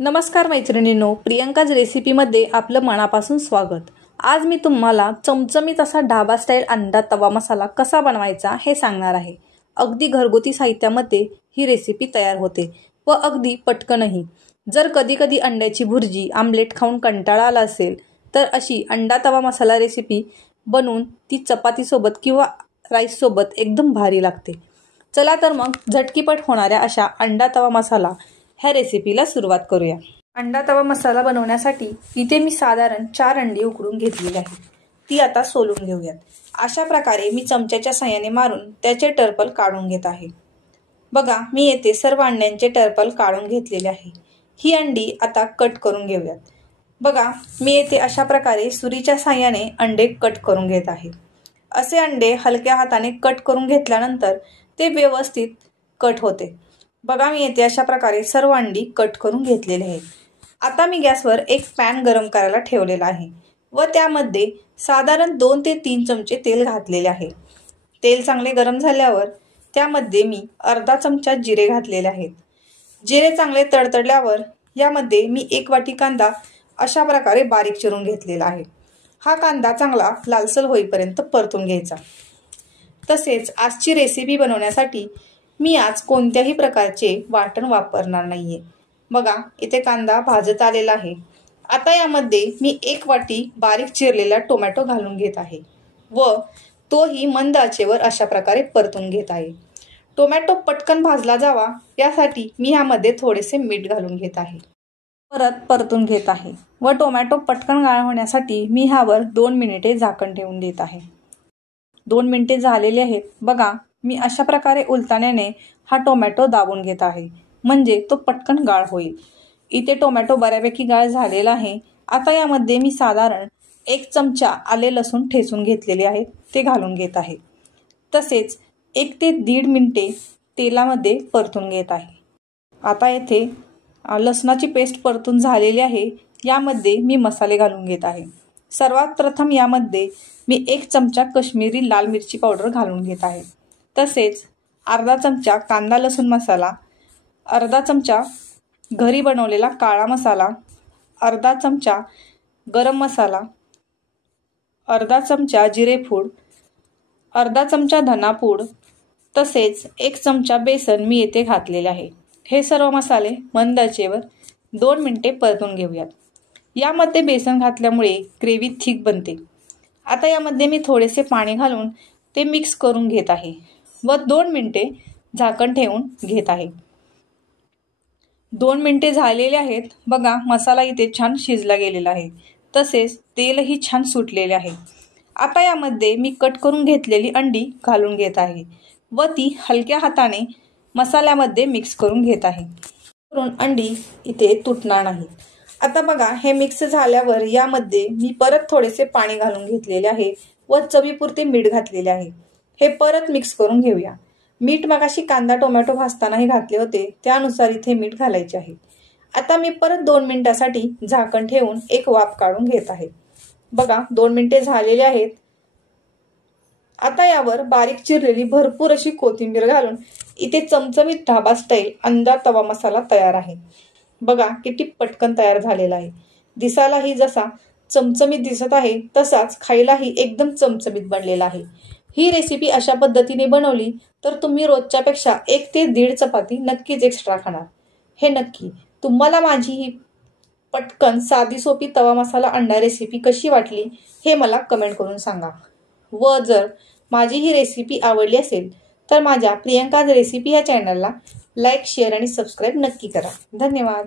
नमस्कार मैत्रिणींनो, प्रियंकाज रेसिपीमध्ये आपलं मनापासून स्वागत। आज मी तुम्हाला चमचमीत असा ढाबा स्टाईल अंडा तवा मसाला कसा बनवायचा हे सांगणार आहे। अगदी घरगुती साहित्यामध्ये ही रेसिपी तयार होते व अगदी पटकनही। जर कधी अंड्याची भुर्जी आमलेट खाऊन कंटाळा आला असेल तर अशी अंडा तवा मसाला रेसिपी बनवून ती चपाती सोबत किंवा राईस सोबत एकदम भारी लागते। चला तर मग झटकीपट होणाऱ्या अशा अंडा तवा मसाला ह्या रेसिपीला सुरुवात करूया। अंडा तवा मसाला बनवण्यासाठी इथे मी साधारण 4 अंडी उकडून घेतलेली आहेत। ती आता सोलून घेऊयात। अशा प्रकारे मी चमच्याच्या साहाय्याने मारून त्याचे टर्पल काढून घेत आहे। बघा, मी येथे सर्व अंड्यांचे टर्पल काढून घेतलेले आहे। ही अंडी आता कट करून घेऊयात। बघा, मी येथे अशा प्रकारे सुरीच्या साहाय्याने अंडे कट करून घेत आहे। असे अंडे हलक्या हाताने कट करून घेतल्यानंतर ते व्यवस्थित कट होते। बघा, मी येथे अशा प्रकारे सर्व अंडी कट करून घेतलेले आहेत। आता मी गॅसवर एक पॅन गरम करायला ठेवलेला आहे व त्यामध्ये साधारण 2 ते 3 चमचे तेल घातलेले आहे। तेल चांगले गरम झाल्यावर त्यामध्ये मी अर्धा चमचा जिरे घातलेले आहेत। जिरे चांगले तडतडल्यावर यामध्ये मी 1 वाटी कांदा अशा प्रकारे बारीक चिरून घेतलेला आहे। हा कांदा चांगला लालसर होईपर्यंत परतून घ्यायचा। तसेच आजची रेसिपी बनवण्यासाठी मी आज कोणत्याही प्रकारचे वाटण वापरणार नाहीये। बघा, इथे कांदा भाजत आलेला आहे। आता यामध्ये मी 1 वाटी बारीक चिरलेला टोमॅटो घालून घेत आहे व तोही मंद आचेवर अशा प्रकारे परतून घेत आहे। टोमॅटो पटकन भाजला जावा यासाठी मी यामध्ये थोडेसे मीठ घालून घेत आहे। परत परतून घेत आहे व टोमॅटो पटकन गाळ होण्यासाठी मी ह्यावर 2 मिनिटे झाकण ठेवून देत आहे। 2 मिनिटे झालेली आहेत। बघा, मी अशा प्रकारे उलटण्याने हा टोमॅटो दाबून घेत आहे म्हणजे तो पटकन गाळ होईल। इथे टोमॅटो बऱ्यापैकी गाळ झालेला आहे। आता यामध्ये मी साधारण 1 चमचा आले लसूण ठेचून घेतलेले आहे ते घालून घेत आहे। तसेच 1 ते 1.5 मिनिटे तेलामध्ये परतून घेत आहे। आता येथे लसणाची पेस्ट परतून झालेली आहे। यामध्ये मी मसाले घालून घेत आहे। सर्वात प्रथम यामध्ये मी 1 चमचा काश्मीरी लाल मिरची पावडर घालून घेत आहे। तसेच अर्धा चमचा कांदा लसूण मसाला, अर्धा चमचा घरी बनवलेला काळा मसाला, अर्धा चमचा गरम मसाला, अर्धा चमचा जिरे पूड, अर्धा चमचा धना पूड, तसेच 1 चमचा बेसन मी येथे घातलेले आहे। हे सर्व मसाले मंद आचेवर 2 मिनिटे परतून घेऊयात। यामध्ये बेसन घातल्यामुळे ग्रेव्ही थिक बनते। आता यामध्ये मी थोडेसे पाणी घालून ते मिक्स करून घेत आहे व 2 मिनिटे झाकण ठेवून घेत आहे। 2 मिनिटे झालेले आहेत। बघा, मसाला इथे छान शिजला गेलेला आहे। तसेच तेलही छान सुटलेले आहे। आता यामध्ये मी कट करून घेतलेली अंडी घालून घेत आहे व ती हलक्या हाताने मसाल्यामध्ये मिक्स करून घेत आहे करून अंडी इथे तुटणार नाही। आता बघा, हे मिक्स झाल्यावर यामध्ये मी परत थोडेसे पाणी घालून घेतलेले आहे व चवीपुरते मीठ घातलेले आहे। हे परत मिक्स करून घेऊया। मीठ मगाशी कांदा टोमॅटो भाजतानाही घातले होते त्यानुसार इथे मीठ घालायचे आहे। आता मी परत 2 मिनिटांसाठी झाकण ठेवून एक वाफ काढून घेत आहे। बघा, 2 मिनिटे झालेले आहेत। आता यावर बारीक चिरलेली भरपूर अशी कोथिंबीर घालून इथे चमचमीत ढाबा स्टाईल अंडा तवा मसाला तयार आहे। बघा, किती पटकन तयार झालेला आहे। दिसायलाही जसा चमचमीत दिसत आहे तसाच खायलाही एकदम चमचमीत बनलेला आहे। ही रेसिपी अशा पद्धतीने बनवली तर तुम्ही रोजच्यापेक्षा 1 ते 1.5 चपाती नक्कीच एक्स्ट्रा खाणार। हे नक्की। तुम्हाला माझी ही पटकन साधी सोपी तवा मसाला अंडा रेसिपी कशी वाटली हे मला कमेंट करून सांगा। व जर माझी ही रेसिपी आवडली असेल तर माझ्या प्रियंकाज रेसिपी या चॅनलला लाईक, शेअर आणि सबस्क्राईब नक्की करा। धन्यवाद।